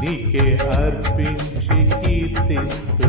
నీకే అర్పించి కీర్తిస్తూ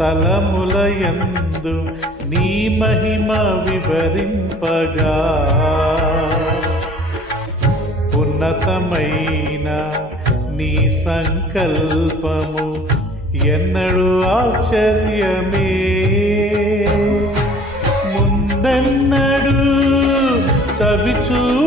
స్థలములయందు నీ మహిమ వివరింపగా. ఉన్నతమైన నీ సంకల్పము ఎన్నడు ఆశ్చర్యమే. ముందెన్నడు చవిచూ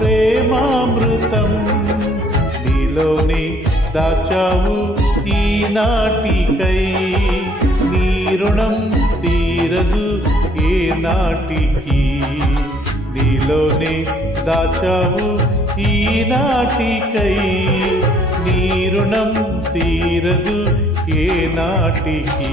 ప్రేమామృతం. నీలోని దాచావు ఈనాటికై నీ రుణం తీరదు ఏ నాటికి. నీలోనే దాచావు ఈనాటికై నీ రుణం తీరదు ఏ నాటికి.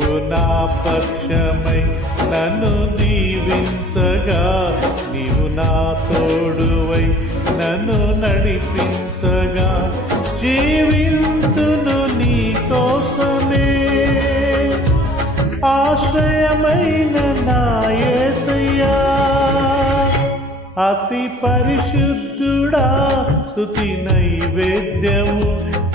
నీవు నా పక్షమై నన్ను దీవించగా నీవు నా తోడువై నన్ను నడిపించగా జీవింతును నీ కోసమే. ఆశ్రయమైన నాయసయ్యా అతి పరిశుద్ధుడా స్తుతి నైవేద్యము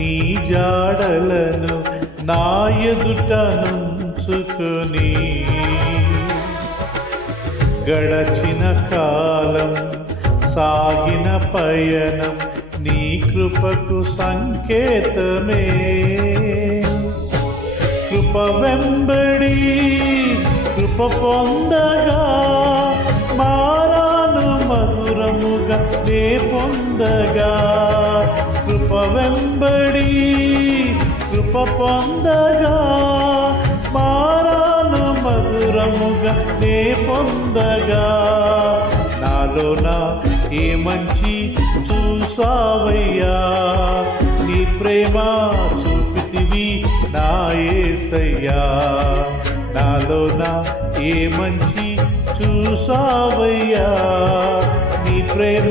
నీ జాడలను నా ఎదుట నుంచుకొని. గడచిన కాలం సాగిన పయనం నీ కృపకు సంకేతమే. కృప వెంబడి కృప పొందగా మారాను మధురముగా నే పొందగా. కృప వెంబడి కృప పొందగా మారాను మధురముగా నే పొందగా. నాలోన ఏ మంచి చూసావయ్యా నీ ప్రేమ చూపితివి నా ఏసయ్యా. నాలోన ఏ మంచి చూసావయ్యా నీ ప్రేమ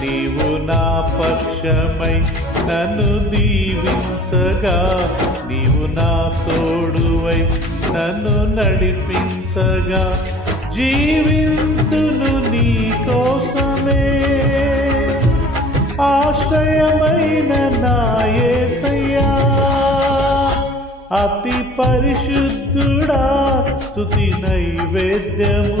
నీవు నా పక్షమై నన్ను దీవించగా నీవు నా తోడువై నన్ను నడిపించగా జీవింతును నీ కోసమే. ఆశ్రయమైన నాయసయ్యా అతి పరిశుద్ధుడా స్తుతి నైవేద్యము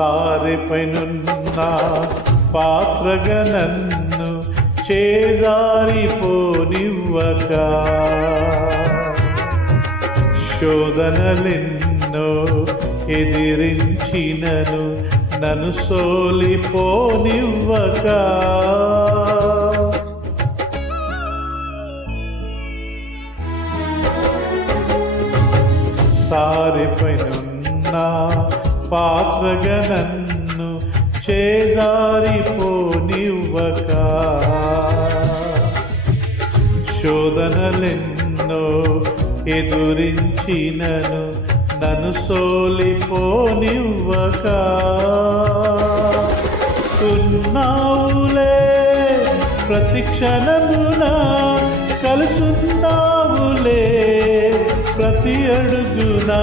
సారిపైనున్న పాత్రగా నన్ను చేజారిపోనివ్వక. శోధనలెన్నో ఎదిరించినను నన్ను సోలిపోనివ్వక. సారిపైనున్న పాత్రగనన్ను చేజారిపోనివ్వక. శోధనలెన్నో ఎదురించినను నన్ను సోలిపోనివ్వక. ఉన్నావులే ప్రతి క్షణమున కలుసున్నావులే ప్రతి అడుగునా.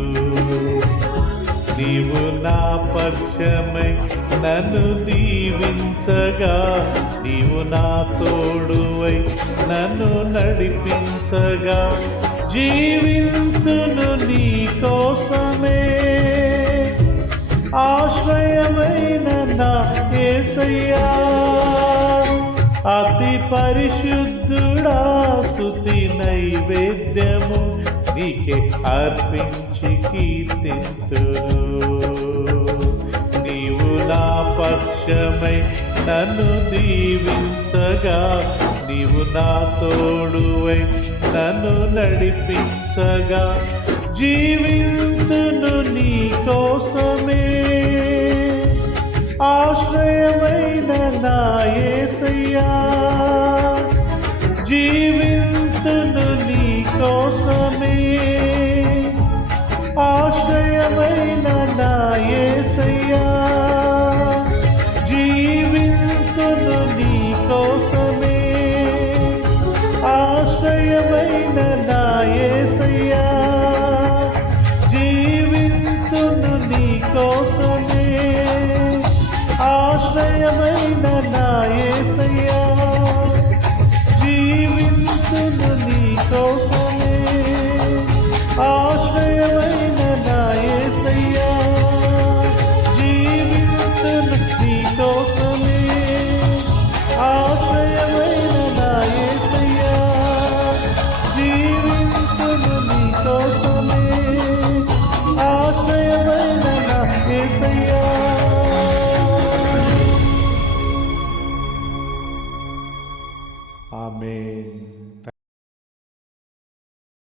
నీవు నా పక్షమై నన్ను దీవించగా నీవు నా తోడువై నన్ను నడిపించగా జీవింతును నీ కోసమే. ఆశ్రయమైన నా ఏసయ్యా అతి పరిశుద్ధుడా స్థుతి నైవేద్యము నీకే అర్పించి కీర్తిస్తును పక్షమై నన్ను దీవించగా నీవు నా తోడువై నన్ను నడిపించగా జీవితును నీ కోసమే. ఆశ్రయమైన నా యేసయ్యా జీవింతును నీ కోసమే. ఆశ్రయమైన నా యేసయ్యా